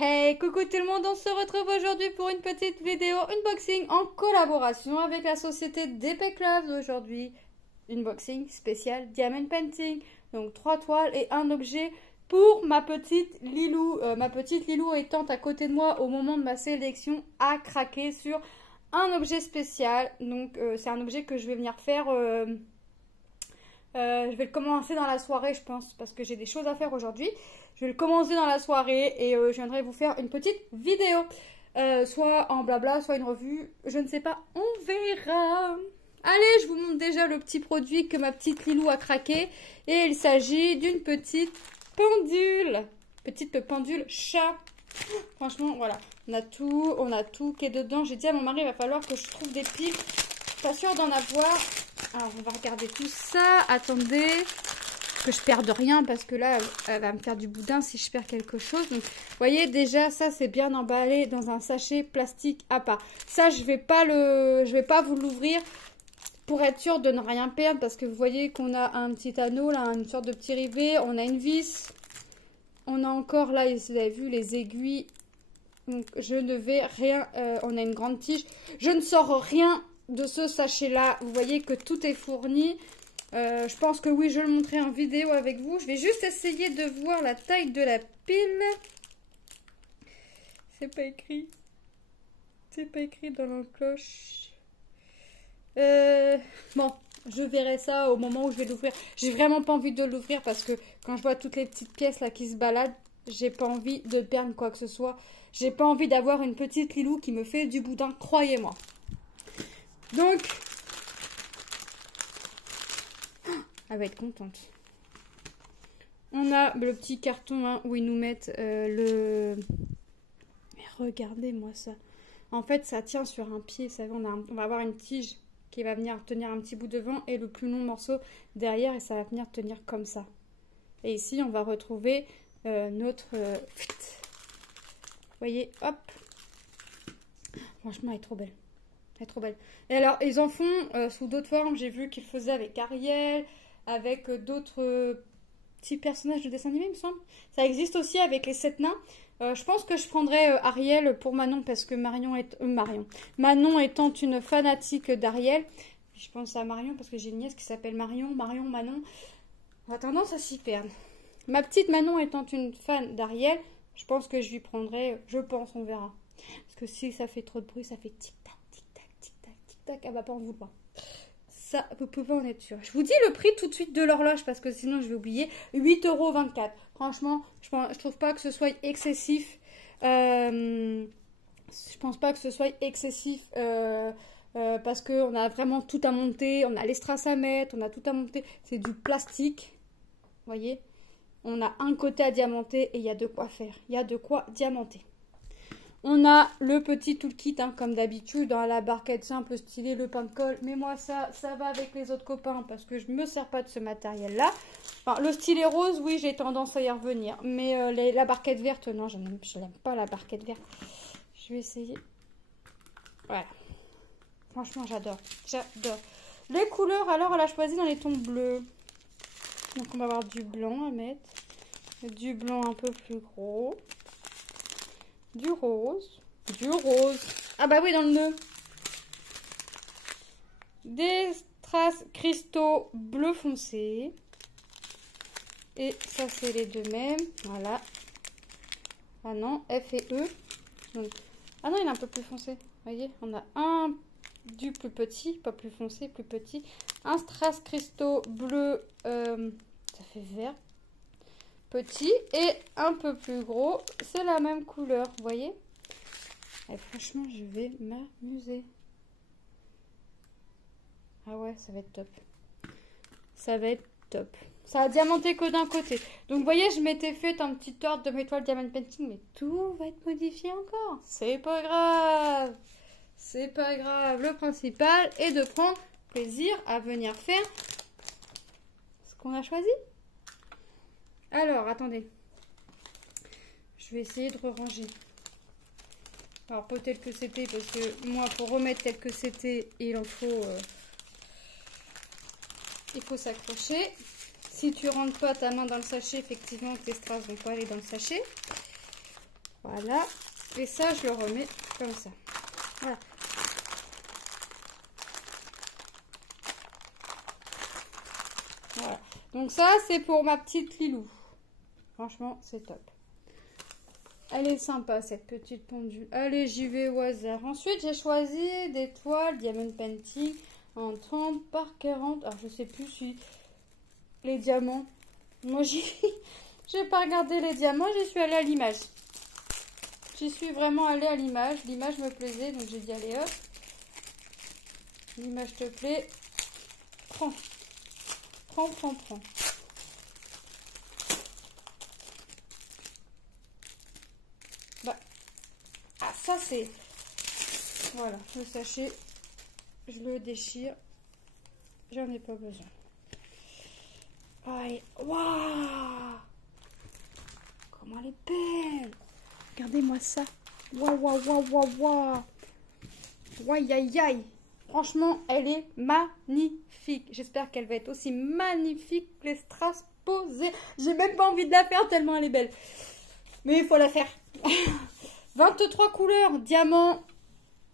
Hey, coucou tout le monde, on se retrouve aujourd'hui pour une petite vidéo unboxing en collaboration avec la société DP Crafts. Aujourd'hui, unboxing spécial Diamond Painting. Donc 3 toiles et un objet pour ma petite Lilou. Ma petite Lilou étant à côté de moi au moment de ma sélection a craqué sur un objet spécial. Donc c'est un objet que je vais venir faire... je vais le commencer dans la soirée, je pense, parce que j'ai des choses à faire aujourd'hui. Je vais le commencer dans la soirée et je viendrai vous faire une petite vidéo. Soit en blabla, soit une revue. Je ne sais pas, on verra. Allez, je vous montre déjà le petit produit que ma petite Lilou a craqué. Et il s'agit d'une petite pendule. Petite pendule chat. Franchement, voilà. On a tout qui est dedans. J'ai dit à mon mari, il va falloir que je trouve des piles. Je suis pas sûre d'en avoir. Alors, on va regarder tout ça. Attendez. Que je perde rien parce que là, elle va me faire du boudin si je perds quelque chose. Donc, vous voyez, déjà, ça, c'est bien emballé dans un sachet plastique à part. Ça, je vais pas vous l'ouvrir pour être sûr de ne rien perdre parce que vous voyez qu'on a un petit anneau, là, une sorte de petit rivet. On a une vis. On a encore, là, vous avez vu, les aiguilles. Donc, je ne vais rien... on a une grande tige. Je ne sors rien de ce sachet-là. Vous voyez que tout est fourni. Je pense que oui, je le montrerai en vidéo avec vous. Je vais juste essayer de voir la taille de la pile. C'est pas écrit. C'est pas écrit dans l'encoche. Bon, je verrai ça au moment où je vais l'ouvrir. J'ai vraiment pas envie de l'ouvrir parce que quand je vois toutes les petites pièces là qui se baladent, j'ai pas envie de perdre quoi que ce soit. J'ai pas envie d'avoir une petite Lilou qui me fait du boudin, croyez-moi. Donc... elle va être contente. On a le petit carton hein, où ils nous mettent le... Mais regardez-moi ça. En fait, ça tient sur un pied. Ça, on va avoir une tige qui va venir tenir un petit bout devant et le plus long morceau derrière. Et ça va venir tenir comme ça. Et ici, on va retrouver notre... Vous voyez, hop. Franchement, elle est trop belle. Elle est trop belle. Et alors, ils en font sous d'autres formes. J'ai vu qu'ils faisaient avec Ariel... avec d'autres petits personnages de dessin animé, il me semble. Ça existe aussi avec les 7 nains. Je pense que je prendrai Ariel pour Manon, parce que Manon étant une fanatique d'Ariel. Je pense à Marion, parce que j'ai une nièce qui s'appelle Manon. On a tendance à s'y perdre. Ma petite Manon étant une fan d'Ariel, je pense que je lui prendrai, on verra. Parce que si ça fait trop de bruit, ça fait tic-tac, tic-tac, tic-tac, tic-tac, elle va pas en vouloir. Ça, vous pouvez en être sûr. Je vous dis le prix tout de suite de l'horloge parce que sinon je vais oublier. 8,24 €. Franchement, je trouve pas que ce soit excessif. Je pense pas que ce soit excessif parce qu'on a vraiment tout à monter. On a les strass à mettre, on a tout à monter. C'est du plastique. Vous voyez? On a un côté à diamanter et il y a de quoi faire. Il y a de quoi diamanter. On a le petit toolkit, hein, comme d'habitude, dans la barquette, c'est un peu stylé, le pain de colle. Mais moi, ça va avec les autres copains parce que je ne me sers pas de ce matériel-là. Enfin, le stylet rose, oui, j'ai tendance à y revenir. Mais la barquette verte, non, je n'aime pas la barquette verte. Je vais essayer. Voilà. Franchement, j'adore. J'adore. Les couleurs, alors, elle a choisi dans les tons bleus. Donc, on va avoir du blanc à mettre. Du blanc un peu plus gros. Du rose. Ah bah oui, dans le nœud. Des strass cristaux bleu foncé. Et ça, c'est les deux mêmes. Voilà. Ah non, F et E. Donc, ah non, il est un peu plus foncé. Vous voyez, on a un du plus petit, pas plus foncé, plus petit. Un strass cristaux bleu, ça fait vert. Petit et un peu plus gros, c'est la même couleur, vous voyez. Et franchement, je vais m'amuser. Ah ouais, ça va être top. Ça va être top. Ça a diamanté que d'un côté. Donc, vous voyez, je m'étais fait un petit ordre de mes toiles Diamond Painting, mais tout va être modifié encore. C'est pas grave. C'est pas grave. Le principal est de prendre plaisir à venir faire ce qu'on a choisi. Alors, attendez. Je vais essayer de ranger. Alors, pas tel que c'était, parce que moi, pour remettre tel que c'était, il faut s'accrocher. Si tu rentres pas ta main dans le sachet, effectivement, tes strass vont pas aller dans le sachet. Voilà. Et ça, je le remets comme ça. Voilà. Voilà. Donc ça, c'est pour ma petite Lilou. Franchement, c'est top. Elle est sympa, cette petite pendule. Allez, j'y vais au hasard. Ensuite, j'ai choisi des toiles Diamond Painting en 30 par 40. Alors, je sais plus si les diamants... Moi, j'ai pas regardé les diamants, j'y suis allée à l'image. J'y suis vraiment allée à l'image. L'image me plaisait, donc j'ai dit, allez, hop. L'image te plaît. Prends. Prends, prends, prends. Bah. Ah, ça, c'est... Voilà, le sachet. Je le déchire. J'en ai pas besoin. Aïe. Waouh! Comment elle est belle! Regardez-moi ça. Waouh, waouh, waouh, waouh, waouh. Aïe, aïe, aïe. Franchement, elle est magnifique. J'espère qu'elle va être aussi magnifique que les strass posées. J'ai même pas envie de la faire tellement elle est belle. Mais il faut la faire. 23 couleurs, diamant,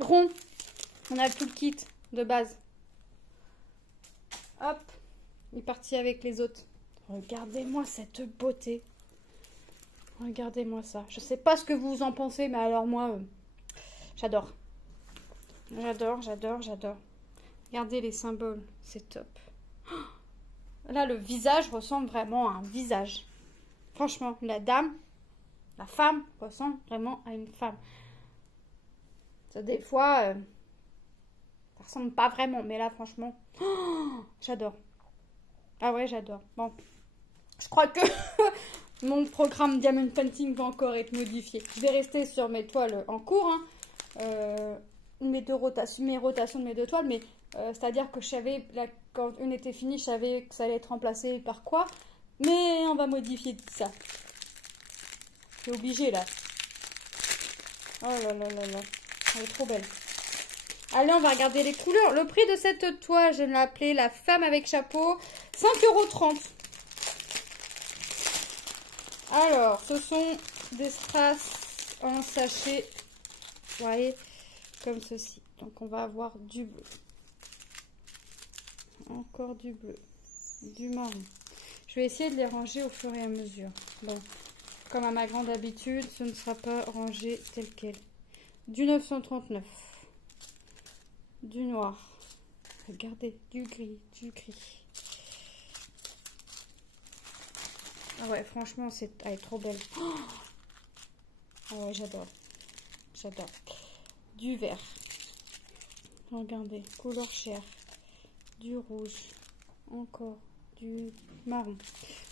rond. On a tout le kit de base. Hop. Il est parti avec les autres. Regardez-moi cette beauté. Regardez-moi ça. Je sais pas ce que vous en pensez, mais alors moi, j'adore. J'adore, j'adore, j'adore. Regardez les symboles, c'est top. Là, le visage ressemble vraiment à un visage. Franchement, la dame, la femme ressemble vraiment à une femme. Ça, des fois, ça ressemble pas vraiment, mais là, franchement, j'adore. Ah ouais, j'adore. Bon, je crois que mon programme Diamond Painting va encore être modifié. Je vais rester sur mes toiles en cours, hein. Mes rotations de mes deux toiles, mais c'est-à-dire que je savais, quand une était finie, je savais que ça allait être remplacé par quoi. Mais on va modifier tout ça. C'est obligé, là. Oh là là là là. Elle est trop belle. Allez, on va regarder les couleurs. Le prix de cette toile, je vais l'appeler la femme avec chapeau. 5,30 €. Alors, ce sont des strass en sachet. Vous voyez, comme ceci. Donc, on va avoir du bleu. Encore du bleu. Du marron. Je vais essayer de les ranger au fur et à mesure. Bon, comme à ma grande habitude, ce ne sera pas rangé tel quel. Du 939. Du noir. Regardez, du gris, du gris. Ah ouais, franchement, elle est trop belle. Oh, ah ouais, j'adore. J'adore. Du vert. Regardez, couleur chair. Du rouge. Encore. Du marron.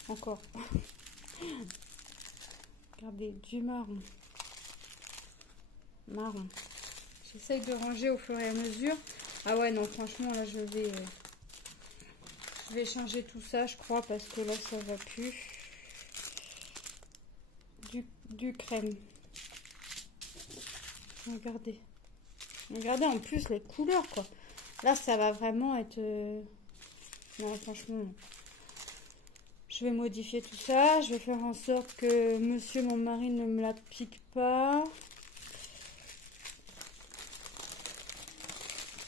Encore. Regardez, du marron. Marron. J'essaye de ranger au fur et à mesure. Ah ouais, non, franchement, là, je vais changer tout ça, je crois, parce que là, ça va plus. Du crème. Regardez. Regardez en plus les couleurs, quoi. Là, ça va vraiment être... Non, franchement, je vais modifier tout ça. Je vais faire en sorte que monsieur, mon mari, ne me la pique pas.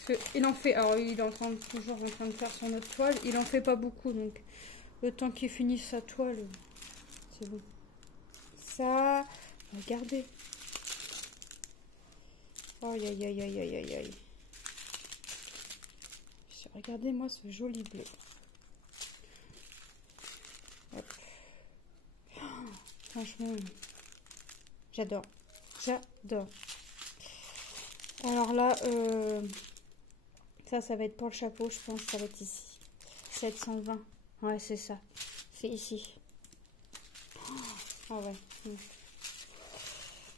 Parce qu'il en fait... Alors, il est toujours en train de faire son autre toile. Il en fait pas beaucoup, donc le temps qu'il finisse sa toile, c'est bon. Ça, regardez. Aïe, aïe, aïe, aïe, aïe, aïe, aïe. Regardez-moi ce joli bleu. Hop. Oh, franchement, j'adore. J'adore. Alors là, ça va être pour le chapeau, je pense. Ça va être ici. 720. Ouais, c'est ça. C'est ici. Ah ouais.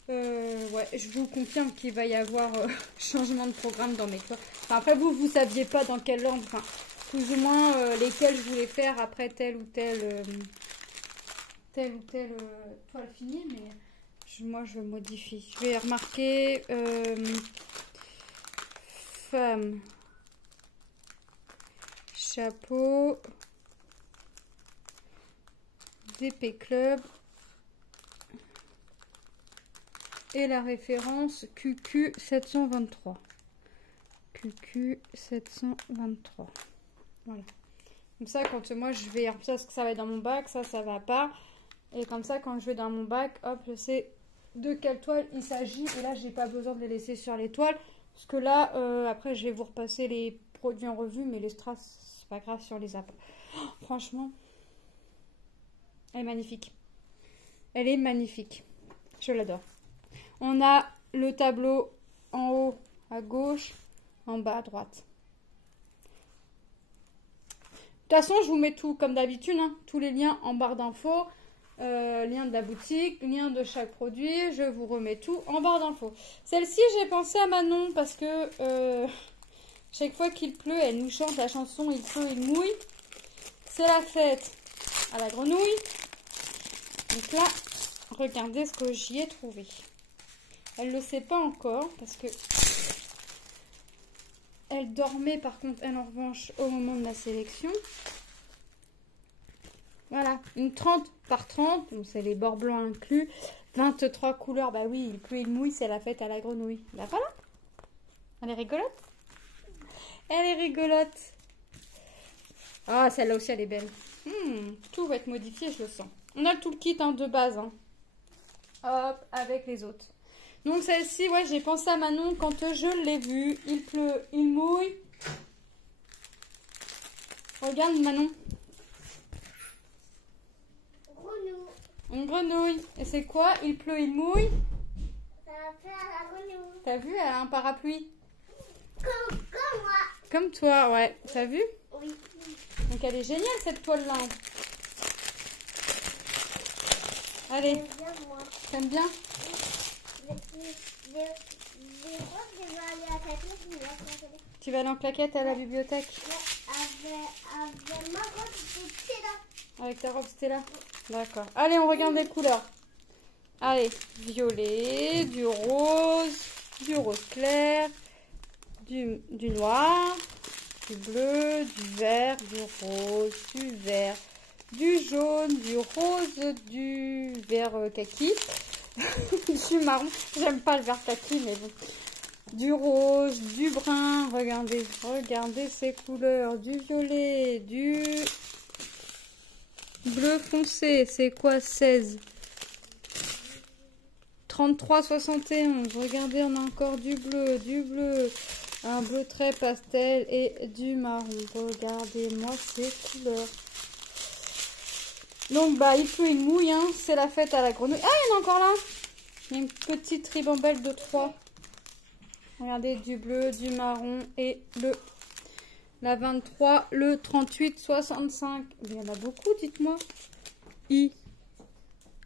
Ouais, je vous confirme qu'il va y avoir changement de programme dans mes toiles. Enfin, après, vous saviez pas dans quel ordre, enfin, plus ou moins lesquels je voulais faire après telle ou telle toile finie, mais moi, je modifie. Je vais remarquer femme, chapeau, DP Club. et la référence QQ 723. QQ 723. Voilà. Comme ça, quand moi je vais, ça va être dans mon bac, ça va pas. Et comme ça, quand je vais dans mon bac, hop, je sais de quelle toile il s'agit. Et là, j'ai pas besoin de les laisser sur les toiles. Parce que là, après, je vais vous repasser les produits en revue, mais les strass, c'est pas grave si on les a pas. Oh, franchement, elle est magnifique. Elle est magnifique. Je l'adore. On a le tableau en haut à gauche, en bas à droite. De toute façon, je vous mets tout comme d'habitude, hein, tous les liens en barre d'infos. Lien de la boutique, lien de chaque produit, je vous remets tout en barre d'infos. Celle-ci, j'ai pensé à Manon parce que chaque fois qu'il pleut, elle nous chante la chanson Il pleut, il mouille. C'est la fête à la grenouille. Donc là, regardez ce que j'y ai trouvé. Elle ne le sait pas encore parce que elle dormait par contre, elle en revanche, au moment de la sélection. Voilà, une 30 par 30, donc c'est les bords blancs inclus. 23 couleurs, bah oui, il pleut, il mouille, c'est la fête à la grenouille. Bah voilà, elle est rigolote. Elle est rigolote. Ah, celle-là aussi, elle est belle. Tout va être modifié, je le sens. On a tout le kit hein, de base. Hein. Hop, avec les autres. Donc celle-ci, ouais, j'ai pensé à Manon quand je l'ai vue. Il pleut, il mouille. Regarde Manon. Une grenouille. Et c'est quoi? Il pleut, il mouille. Ça va faire la grenouille. T'as vu, elle a un parapluie. Comme moi. Comme toi, ouais. T'as vu? Oui. Donc elle est géniale cette toile-là. Allez. J'aime bien, moi. T'aimes bien? Tu vas aller en claquette à la bibliothèque? Avec ma robe Stella. Avec ta robe Stella? D'accord. Allez, on regarde les couleurs. Allez, violet, du rose clair, du noir, du bleu, du vert, du rose, du vert, du jaune, du rose, du vert kaki, du marron. J'aime pas le vert kaki, mais bon. Du rose, du brun. Regardez ces couleurs. Du violet, du bleu foncé, c'est quoi 16 33, 71. Regardez, on a encore du bleu, un bleu très pastel et du marron. Regardez-moi ces couleurs. Donc, bah, il pleut, il mouille, hein. C'est la fête à la grenouille. Ah, il y en a encore là. Il y a une petite ribambelle de 3. Regardez, du bleu, du marron et la 23, le 38, 65. Il y en a beaucoup, dites-moi.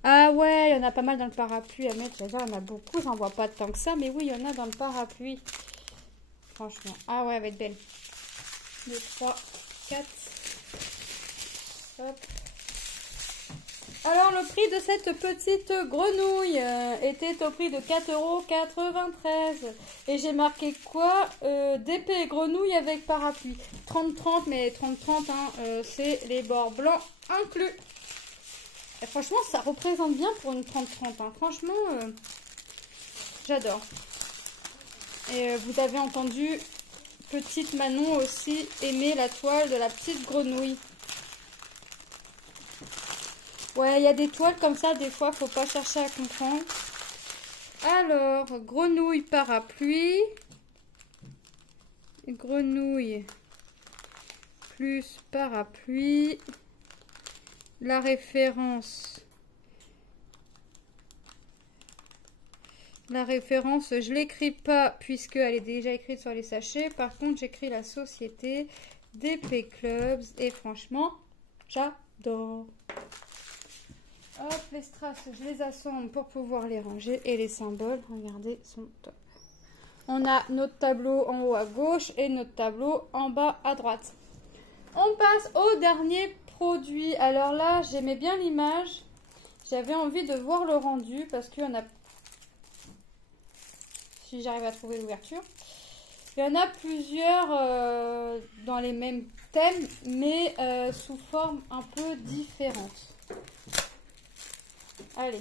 Ah ouais, il y en a pas mal dans le parapluie à mettre. J'adore, il y en a beaucoup. J'en vois pas tant que ça, mais oui, il y en a dans le parapluie. Franchement. Ah ouais, elle va être belle. 2, 3, 4. Hop. Alors, le prix de cette petite grenouille était au prix de 4,93 €. Et j'ai marqué quoi? DP grenouille avec parapluie. 30-30, mais 30-30, hein, c'est les bords blancs inclus. Et franchement, ça représente bien pour une 30-30. Hein. Franchement, j'adore. Et vous avez entendu, petite Manon aussi aimer la toile de la petite grenouille. Ouais, il y a des toiles comme ça, des fois, faut pas chercher à comprendre. Alors, grenouille parapluie. Grenouille plus parapluie. La référence. Je l'écris pas puisqu'elle est déjà écrite sur les sachets. Par contre, j'écris la société DP Clubs. Et franchement, j'adore. Hop, les strass, je les assemble pour pouvoir les ranger. Et les symboles, regardez, sont top. On a notre tableau en haut à gauche et notre tableau en bas à droite. On passe au dernier produit. Alors là, j'aimais bien l'image. J'avais envie de voir le rendu parce qu'il y en a... Si j'arrive à trouver l'ouverture. Il y en a plusieurs dans les mêmes thèmes, mais sous forme un peu différente. Allez.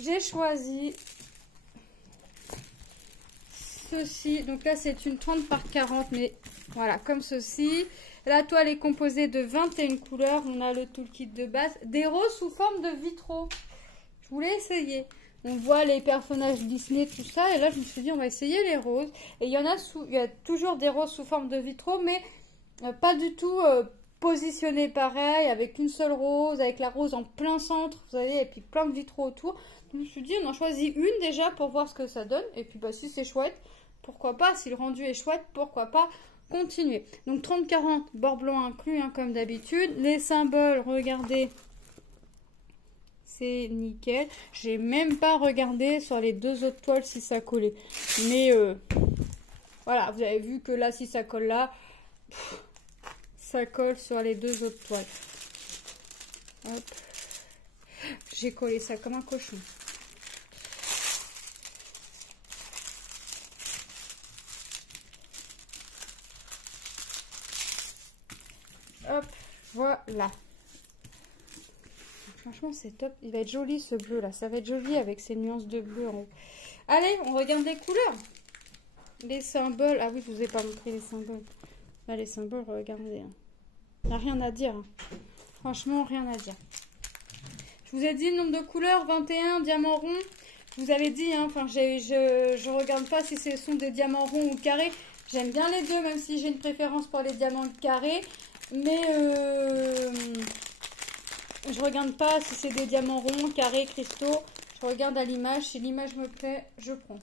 j'ai choisi ceci. Donc là, c'est une 30 par 40, mais voilà, comme ceci. La toile est composée de 21 couleurs. On a le toolkit de base. Des roses sous forme de vitraux. Je voulais essayer. On voit les personnages Disney, tout ça. Et là, je me suis dit, on va essayer les roses. Et il y a toujours des roses sous forme de vitraux, mais pas du tout positionnées pareil, avec une seule rose, avec la rose en plein centre, vous savez, et puis plein de vitraux autour. Donc, je me suis dit, on en choisit une déjà pour voir ce que ça donne. Et puis, bah, si c'est chouette, pourquoi pas. Si le rendu est chouette, pourquoi pas continuer. Donc 30-40, bord blanc inclus, hein, comme d'habitude. Les symboles, regardez, c'est nickel. J'ai même pas regardé sur les deux autres toiles si ça collait. Mais voilà, vous avez vu que là, si ça colle là, ça colle sur les deux autres toiles. Hop. J'ai collé ça comme un cochon. Hop, voilà. Franchement, c'est top. Il va être joli ce bleu là. Ça va être joli avec ces nuances de bleu en haut. Allez, on regarde les couleurs. Les symboles. Ah oui, je vous ai pas montré les symboles. Là, les symboles, regardez. Il n'y a rien à dire. Franchement, rien à dire. Je vous ai dit le nombre de couleurs, 21, diamants ronds. Je vous avais dit, hein, enfin, je regarde pas si ce sont des diamants ronds ou carrés. J'aime bien les deux, même si j'ai une préférence pour les diamants carrés. Mais je regarde pas si c'est des diamants ronds, carrés, cristaux. Je regarde à l'image. Si l'image me plaît, je prends.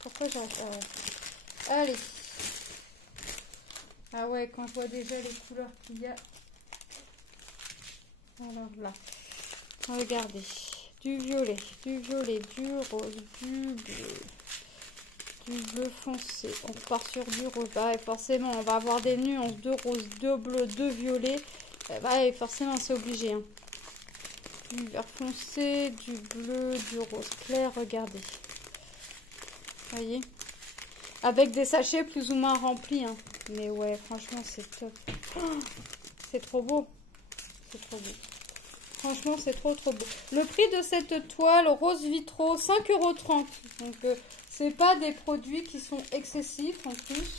Pourquoi j'arrive pas? Allez. Ah ouais, quand je vois déjà les couleurs qu'il y a. Alors là. Regardez. Du violet, du rose, du bleu. Du bleu foncé. On part sur du rose. Bah, et forcément, on va avoir des nuances de rose, de bleu, de violet. Bah, et forcément, c'est obligé. Hein. Du vert foncé, du bleu, du rose clair. Regardez. Voyez. Avec des sachets plus ou moins remplis. Hein. Mais ouais, franchement, c'est top. Oh, c'est trop beau. C'est trop beau. Franchement, c'est trop beau. Le prix de cette toile rose vitraux, 5,30 €. Donc, c'est pas des produits qui sont excessifs en plus.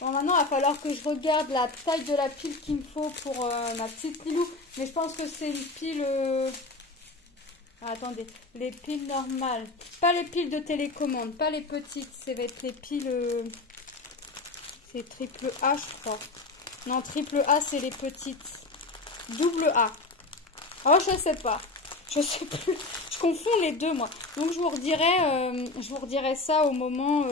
Bon, maintenant, il va falloir que je regarde la taille de la pile qu'il me faut pour ma petite pilou. Mais je pense que c'est une pile... Ah, attendez, les piles normales. Pas les piles de télécommande, pas les petites. Ça va être les piles... C'est triple A, je crois. Non, triple A, c'est les petites. Double A. Oh, je sais pas. Je sais plus. Je confonds les deux, moi. Donc, je vous redirai ça au moment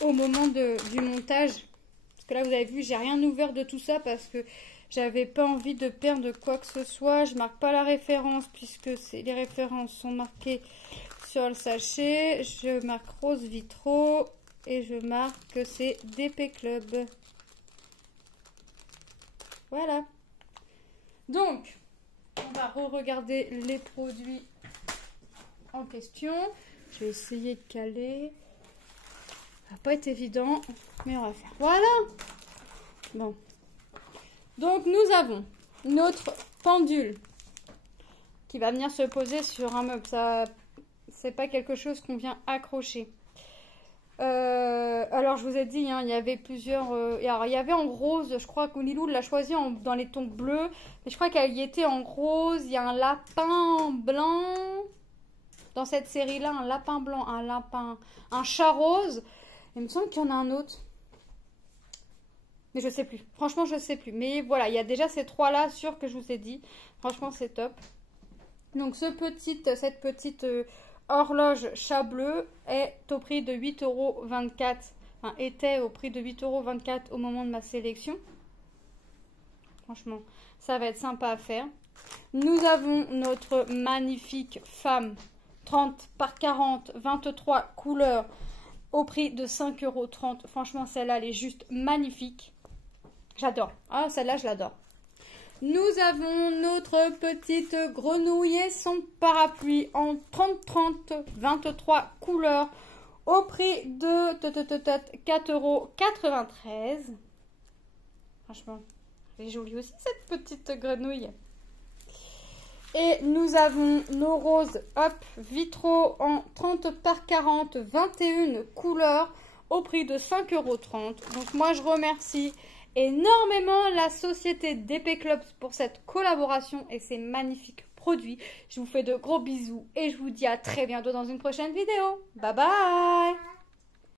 du montage. Parce que là, vous avez vu, j'ai rien ouvert de tout ça parce que j'avais pas envie de perdre quoi que ce soit. Je marque pas la référence puisque les références sont marquées sur le sachet. Je marque rose vitraux et je marque que c'est DP Club. Voilà. Donc, on va re-regarder les produits en question. Je vais essayer de caler. Ça va pas être évident, mais on va faire. Voilà. Bon. Donc, nous avons notre pendule qui va venir se poser sur un meuble. Ça, c'est pas quelque chose qu'on vient accrocher. Alors je vous ai dit, hein, il y avait plusieurs. Alors il y avait en rose, je crois que Lilou l'a choisi dans les tons bleus, mais je crois qu'elle y était en rose. Il y a un lapin blanc dans cette série-là, un lapin blanc, un chat rose. Il me semble qu'il y en a un autre, mais je sais plus. Franchement, je sais plus. Mais voilà, il y a déjà ces trois-là, sûr que je vous ai dit. Franchement, c'est top. Donc cette petite horloge chat bleu est au prix de 8,24 €. Enfin, était au prix de 8,24 € au moment de ma sélection. Franchement, ça va être sympa à faire. Nous avons notre magnifique femme 30 par 40, 23 couleurs au prix de 5,30 €. Franchement, celle-là, elle est juste magnifique. J'adore. Ah, celle-là, je l'adore. Nous avons notre petite grenouille et son parapluie en 30-30, 23 couleurs au prix de 4,93 €. Franchement, elle est jolie aussi cette petite grenouille. Et nous avons nos roses, hop, vitraux en 30 par 40, 21 couleurs au prix de 5,30 €. Donc moi je remercie énormément la société DP Clubs pour cette collaboration et ces magnifiques produits. Je vous fais de gros bisous et je vous dis à très bientôt dans une prochaine vidéo. Bye bye!